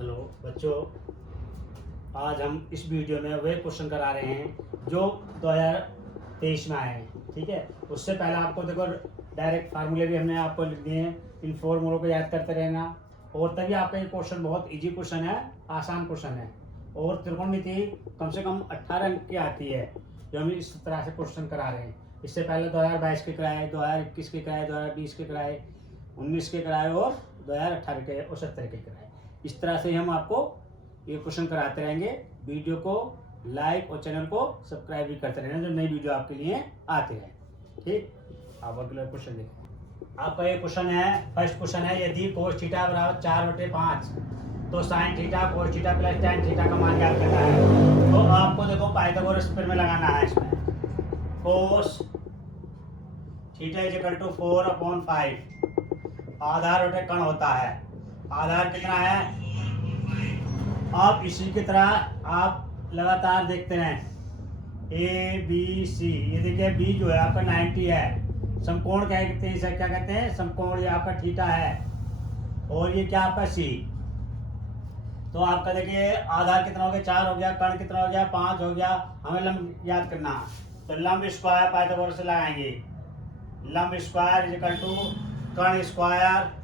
Hello बच्चों, आज हम इस वीडियो में वह क्वेश्चन करा रहे हैं जो 2023 में आए हैं। ठीक है, उससे पहले आपको देखो डायरेक्ट फार्मूले भी हमने आपको लिख दिए हैं। इन फॉर्मूलों को याद करते रहना और तभी आपका ये क्वेश्चन बहुत इजी क्वेश्चन है, आसान क्वेश्चन है। और त्रिकोणमिति कम से कम 18 अंक की आती है जो हम इस तरह से क्वेश्चन करा रहे हैं। इससे पहले 2022 के कराए, 2021 के कराए, 2020 के कराए, 19 के कराए और 2018 के और 17 के कराए। इस तरह से हम आपको ये क्वेश्चन कराते रहेंगे। वीडियो को लाइक और चैनल को सब्सक्राइब भी करते रहना जो नई वीडियो आपके लिए आती है। ठीक, आप अगला क्वेश्चन देखें। आपका ये क्वेश्चन है, फर्स्ट क्वेश्चन है, यदि कोस थीटा बराबर 4/5 तो sine theta cos theta plus tan theta का मान ज्ञात करना है। तो आपको देखो पाइथागोरस थ्योरम में लगाना है। इसमें cos theta is equal to 4/5 आधार बटे कण होता है। आधार कितना है? आप इसी की तरह आप लगातार देखते रहें। ए बी सी, ये देखिए बी जो है आपका 90 है। समकोण क्या कहते हैं? इसे क्या कहते हैं? समकोण। ये आपका थीटा है और ये क्या आपका सी। तो आपका देखिए आधार कितना हो गया? 4 हो गया। कण कितना हो गया? 5 हो गया। हमें लंब याद करना, तो लंब स्क्वायर पाइथागोरस से लगाएंगे। लंब स्क्वायर इज इक्वल टू कण स्क्वायर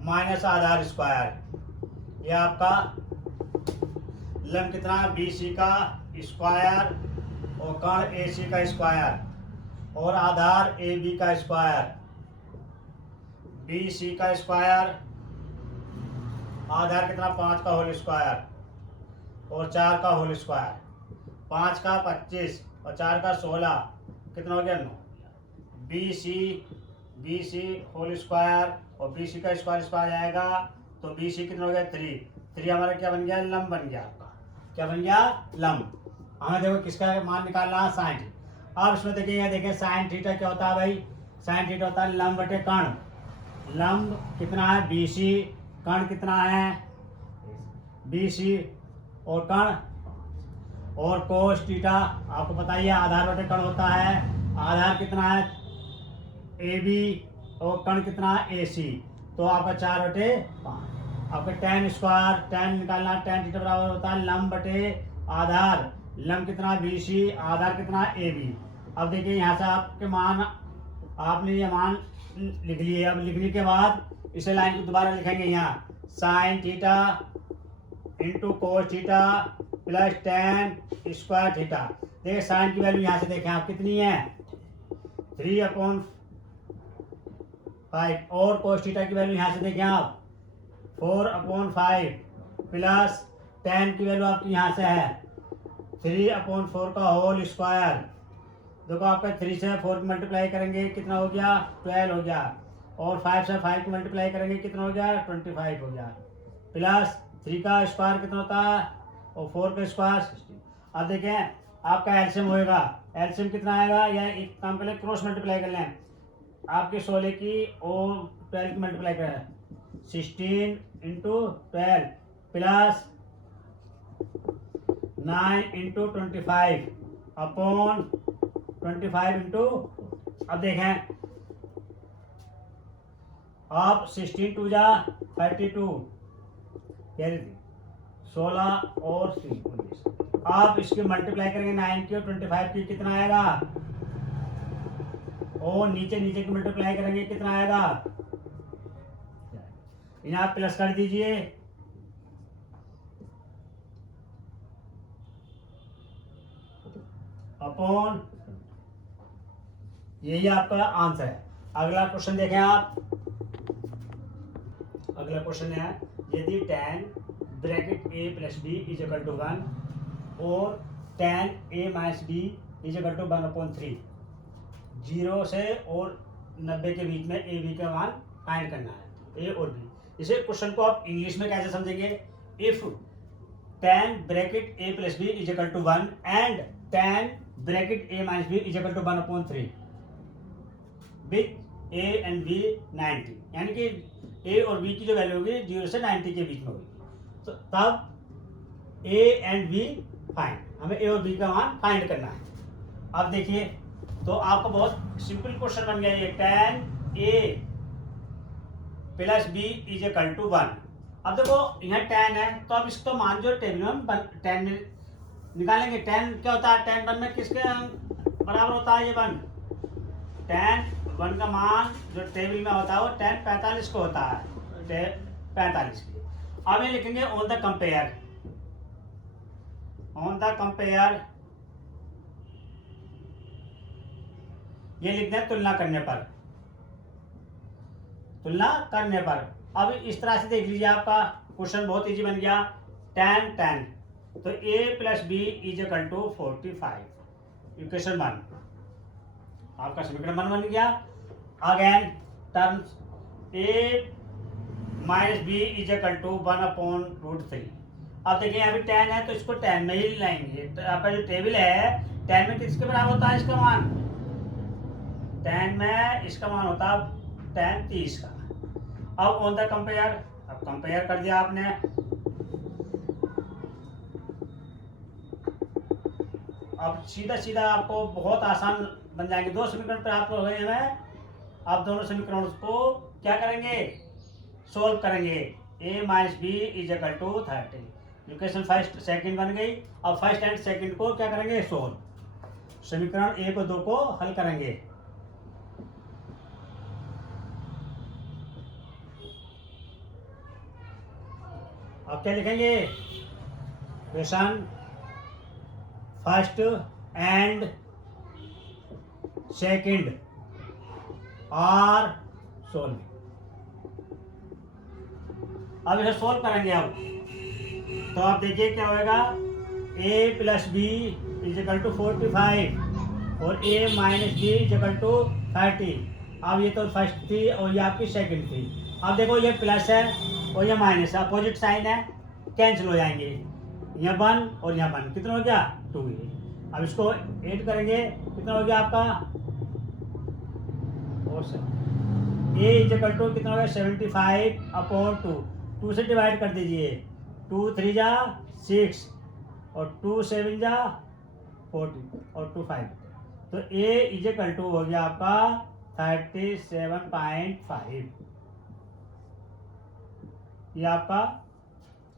माइनस आधार स्क्वायर। ये आपका लंब कितना? बी सी का स्क्वायर और कण ए सी का स्क्वायर और आधार ए बी का स्क्वायर। बी सी का स्क्वायर, आधार कितना? 5 का होल स्क्वायर और 4 का होल स्क्वायर। 5 का 25 और 4 का 16, कितना हो गया? 9। बी सी होल स्क्वायर और बी सी का स्क्वायर स्क्वायर आएगा तो बी सी कितना हो गया? 3 हमारा क्या बन गया? लंब बन गया। आपका क्या बन गया? लंब। हमें देखो किसका मान निकालना है? साइन। अब इसमें देखिए, यहाँ देखें साइन थीटा क्या होता है भाई? साइन थीटा होता है लंब बटे कण। लंब कितना है? B C. कण कितना है? बी सी और कण। और कोस थीटा आपको पता ही है आधार बटे कण होता है। आधार कितना है? ए बी और कण कितना है? ए सी। तो आपका 4/5। आपका tan स्क्वायर, tan निकालना, tan थीटा बराबर होता है लंब बटे आधार। लंब कितना? B C. आधार कितना? A B. अब देखिए यहाँ से आपके मान, आपने ये मान लिख लिए। अब लिखने के बाद इसे लाइन को दोबारा लिखेंगे। यहाँ sine theta into cos theta plus tan square theta. देखिए साइन की वैल्यू यहाँ से देखें आप कितनी है? 3/5 और कोस थीटा की वैल्यू यहाँ से देखें आप 4/5 प्लस tan की वैल्यू आपकी यहाँ से है 3/4 का होल स्क्वायर। देखो आपका 3 से 4 की मल्टीप्लाई करेंगे कितना हो गया? 12 हो गया। और 5 से 5 की मल्टीप्लाई करेंगे कितना हो गया? 25 हो गया। प्लस 3 का स्क्वायर कितना होता है? और 4 का स्क्वायर 16। अब देखें आपका एलसीएम होएगा। एलसीएम कितना आएगा? या एक काम कर लें, क्रॉस मल्टीप्लाई कर लें। आपके 16 की और 12 की मल्टीप्लाई करें, 16 into 12 plus 9 into 25 upon 25 into. अब देखें आप 16 टू जा 32, 16 और 19। आप इसकी मल्टीप्लाई करेंगे 9 की और 25 की, कितना आएगा? और नीचे नीचे की मल्टीप्लाई करेंगे कितना आएगा? इन्हें आप प्लस कर दीजिए। अपॉन, यही आपका आंसर है। अगला क्वेश्चन देखें आप। अगला क्वेश्चन है, यदि tan bracket a plus b is equal to 1 और tan a minus b is equal to 1/3, 0 से और 90 के बीच में ए बी का मान फाइंड करना है, ए और बी। इसे क्वेश्चन को आप इंग्लिश में कैसे समझेंगे? If tan bracket a plus b is equal to 1 and tan bracket a minus b is equal to 1/3 with a and b 90, यानी कि a और b की जो वैल्यू होगी 0 से 90 के बीच में होगी, तो तब a एंड b फाइंड, हमें a और b का मान फाइंड करना है। अब देखिए तो आपका बहुत सिंपल क्वेश्चन बन गया ये। tan a plus b is equal to 1 अब देखो यहाँ टेन है, तो अब इसको मान जो टेबल में टेन में निकालेंगे। टेन क्या होता है, टेन वन में किसके बराबर होता है, ये वन। टेन वन का मान जो टेबल में होता है वो टेन 45 को होता है, 45 की। अब ये लिखेंगे on the compare, on the compare ये लिखते हैं तुलना करने पर, तुलना करने पर। अब इस तरह से देख लीजिए, आपका क्वेश्चन बहुत इजी बन गया। टेन टेन, तो a plus B is equal to 45, equation 1, आपका समीकरण 1 बन गया। Again terms a minus B is equal to 1/√3। अब देखिए अभी 10 है तो इसको 10 में ही लाएंगे। तो आपका जो टेबल है 10 में किसके बराबर होता है इसका मान, 10 में इसका मान होता है 10 30 का। अब ऑन द कंपेयर, अब कंपेयर कर दिया आपने, अब सीधा सीधा आपको बहुत आसान बन जाएंगे। दो समीकरण प्राप्त हो गए हैं, आप दोनों समीकरणों को क्या करेंगे, सोल्व करेंगे। a minus B is equal to 30, equation first second बन गई। अब फर्स्ट एंड सेकंड को क्या करेंगे, सोल्व, समीकरण 1 और 2 को हल करेंगे। अब क्या लिखेंगे, equation first and second are solve. अब इसे सोल्व करेंगे। अब तो आप देखिए क्या होगा, a plus B is equal to 45 और a minus B is equal to 30। अब ये तो फर्स्ट थी और ये आपकी सेकंड थी। अब देखो ये प्लस है और ये माइनस है, अपोजिट साइन है, कैंसिल हो जाएंगे। यहाँ 1 और यहाँ 1, कितना हो गया 2। अब इसको ऐड करेंगे, कितना हो गया आपका, और a इज इक्वल टू कितना हो गया 75/2। 2 से डिवाइड कर दीजिए, 2 3 जा 6 और 2 7 जा 40 और 2 5, तो a इज इक्वल टू हो गया आपका 37.5। ये आपका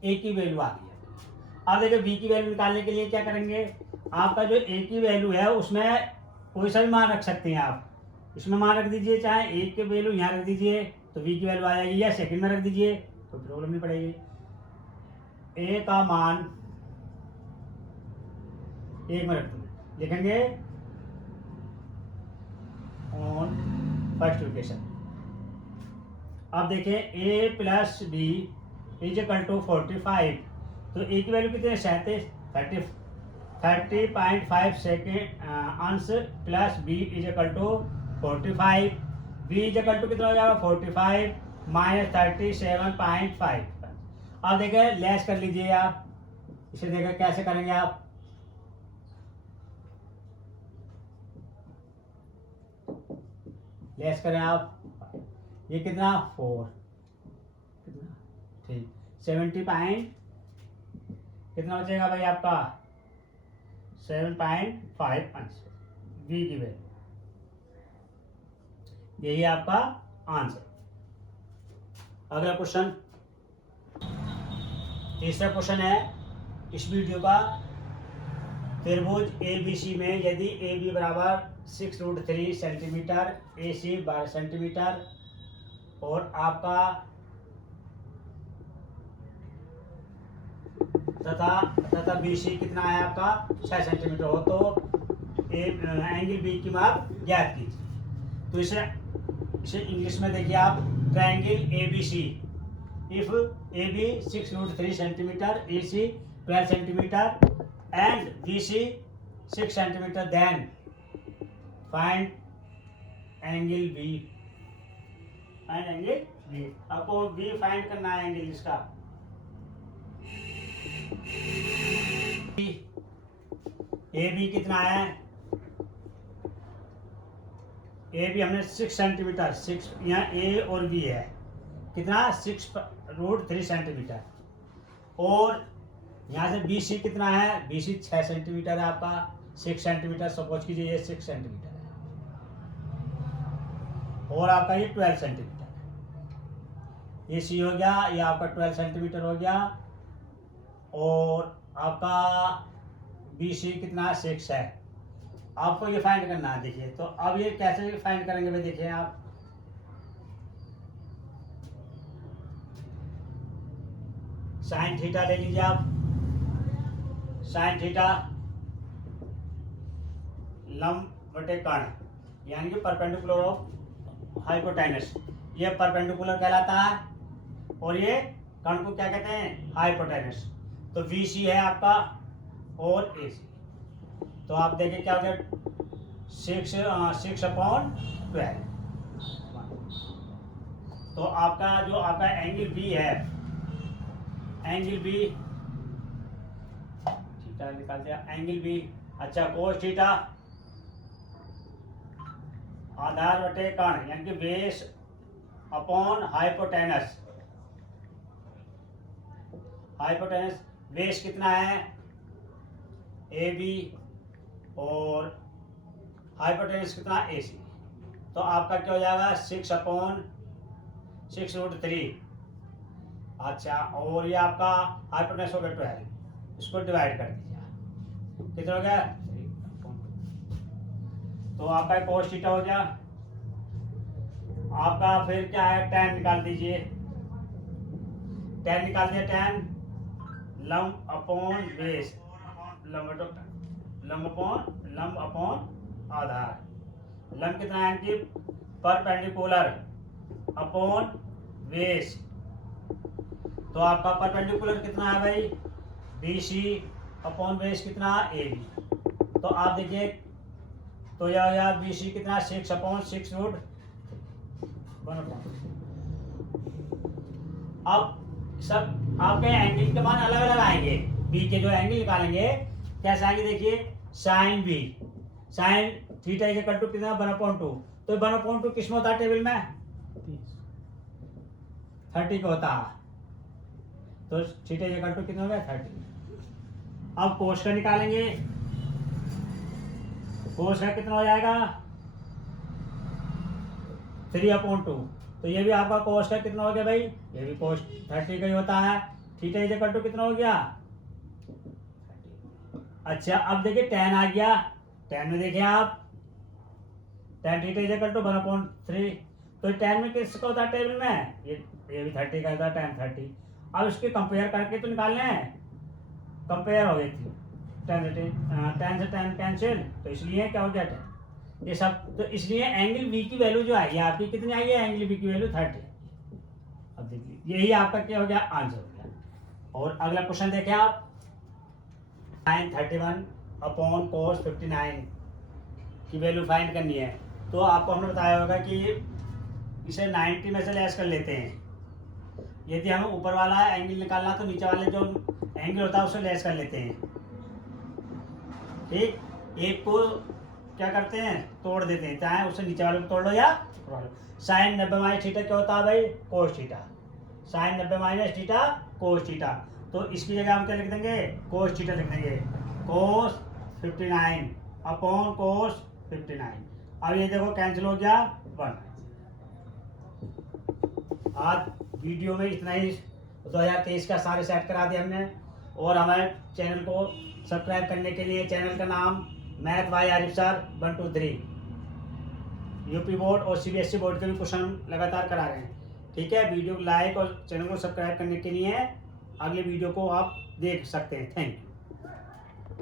a की वैल्यू आ गई है। अब देखिए b की वैल्यू निकालने के लिए क्या करेंगे, आपका जो a की वैल्यू है उसमें कोई सा भी मान रख सकते हैं आप, इसमें मान रख दीजिए, चाहे a की वैल्यू यहाँ रख दीजिए तो b की वैल्यू आ जाएगी, या सेकंड में रख दीजिए तो प्रॉब्लम नहीं पड़ेगी। a का मान 1 में रख दो, लिखेंगे ऑन फर्स्ट इक्वेशन। अब देखिए a plus B is equal to 45, तो a की वैल्यू कितनी है 30.5 सेकेंड अंश plus b is equal to 45, b is equal to कितना हो जाएगा 45 माइनस 37.5। अब देखिए लेस कर लीजिए आप, इसे देखिए कैसे करेंगे आप, लेस करें आप, ये कितना 4, कितना ठीक 70 पॉइंट कितना बचेगा भाई आपका 7.5 अंश, बी की वैल्यू, यही आपका आंसर। अगला क्वेश्चन, तीसरा क्वेश्चन है इस वीडियो का, त्रिभुज ABC में यदि AB बराबर 6√3 सेंटीमीटर, AC 12 सेंटीमीटर और आपका तथा BC कितना है आपका 6 सेंटीमीटर हो, तो एंगल B की माप ज्ञात कीजिए। तो इसे इंग्लिश में देखिए आप, triangle ABC, if AB 6√3 centimetre, AC 12 centimetre and BC 6 centimetre, then find angle B, find angle B। आपको B फाइंड करना है एंगल इसका, AB कितना है, AB हमने 6 सेंटीमीटर, 6 यहाँ A और B है, कितना 6√3 सेंटीमीटर, और यहाँ से BC कितना है, BC 6 सेंटीमीटर है आपका, 6 सेंटीमीटर सपोज कीजिए ये 6 सेंटीमीटर है, और आपका ये 12 सेंटीमीटर है। ये सी हो गया, ये आपका 12 सेंटीमीटर हो गया, और आपका बी सी कितना है 6 है। आपको ये फाइंड करना है। देखिए तो अब ये कैसे फाइंड करेंगे भाई, देखिए आप साइन थीटा ले लीजिए आप, साइन थीटा लंब बटे कर्ण, यानी कि परपेंडिकुलर ऑफ हाइपोटेनस, ये परपेंडिकुलर कहलाता है, और ये कर्ण को क्या कहते हैं, हाइपोटेनस। तो वी सी है आपका और ए सी। तो आप देखिए क्या हो गया, 6/12। तो आपका जो आपका एंगल बी है, एंगल बी थीटा निकाल दिया, एंगल बी अच्छा कोस थीटा आधार बटे कर्ण, यानी कि base upon hypotenuse. Hypotenuse base कितना है ए बी, और हाइपोटेनस कितना ए सी। तो आपका क्या हो जाएगा 6/6√3। अच्छा, और ये आपका हाइपोटेनस हो गया 12, इसको डिवाइड कर दीजिए, कितना हो गया 3। तो आपका कोस थीटा हो गया। आपका फिर क्या है, tan निकाल दीजिए, tan निकाल दिया, tan लंब अपॉन बेस, लंब अपॉन आधार, लंब कितना है कि परपेंडिकुलर अपॉन बेस। तो आपका परपेंडिकुलर कितना है भाई, बी सी अपॉन बेस कितना ए बी। तो आप देखिए तो यह बी सी कितना 6/6√1। अब सब आपके एंगल के मान अलग अलग आएंगे, बी के जो एंगल निकालेंगे कैसे आएंगे, देखिए sine B, sine theta is equal to कितना 1/2। तो 1/2 किस में होता है टेबल में 30 का होता है। तो थीटा इज इक्वल टू कितना हो गया 30। अब कोस का निकालेंगे, कोस का कितना हो जाएगा 3/2। तो ये भी आपका कोस का कितना हो गया भाई, ये भी कोस 30 का ही होता है। थीटा इज इक्वल टू कितना हो गया 30। अच्छा अब देखिए tan आ गया, tan में देखिए आप tan theta is equal to 1/3। तो tan में किसका होता है टेबल में, ये भी 30 का होता है, tan 30। अब इसके कंपेयर करके तो निकालने हैं, कंपेयर हो गई थी, tan से tan कैंसिल, तो इसलिए क्या हो गया 10 ये सब। तो इसलिए एंगल बी की वैल्यू जो आई है आपकी कितनी आई है, एंगल बी की वैल्यू 30। अब देखिए यही आपका क्या हो गया, आंसर हो गया। और अगला क्वेश्चन देखें आप, sin 31/cos 59 की वैल्यू फाइंड करनी है। तो आपको हमने बताया होगा कि इसे 90 में से लेस कर लेते हैं। यदि हमें ऊपर वाला एंगल निकालना तो नीचे वाले जो एंगल होता है उसे लेस कर लेते हैं। ठीक, एक को क्या करते हैं तोड़ देते हैं, चाहे उसे नीचे वाले को तोड़ लो या साइन 90 - थीटा क्या होता है भाई cos theta, sine 90 - theta cos theta. तो इसकी जगह हम क्या लिख देंगे कोस थीटा लिख देंगे, कोस 59/cos 59। अब ये देखो कैंसिल हो गया 1। आज वीडियो में इतना ही, 2023 का सारे सेट करा दिया हमने। और हमारे चैनल को सब्सक्राइब करने के लिए, चैनल का नाम math bye Arif sir 1 2 3, UP board और सीबीएसई बोर्ड के भी क्वेश्चन लगातार करा रहे हैं। ठीक है, वीडियो को लाइक और चैनल को सब्सक्राइब करने के लिए अगले वीडियो को आप देख सकते हैं। Thank you.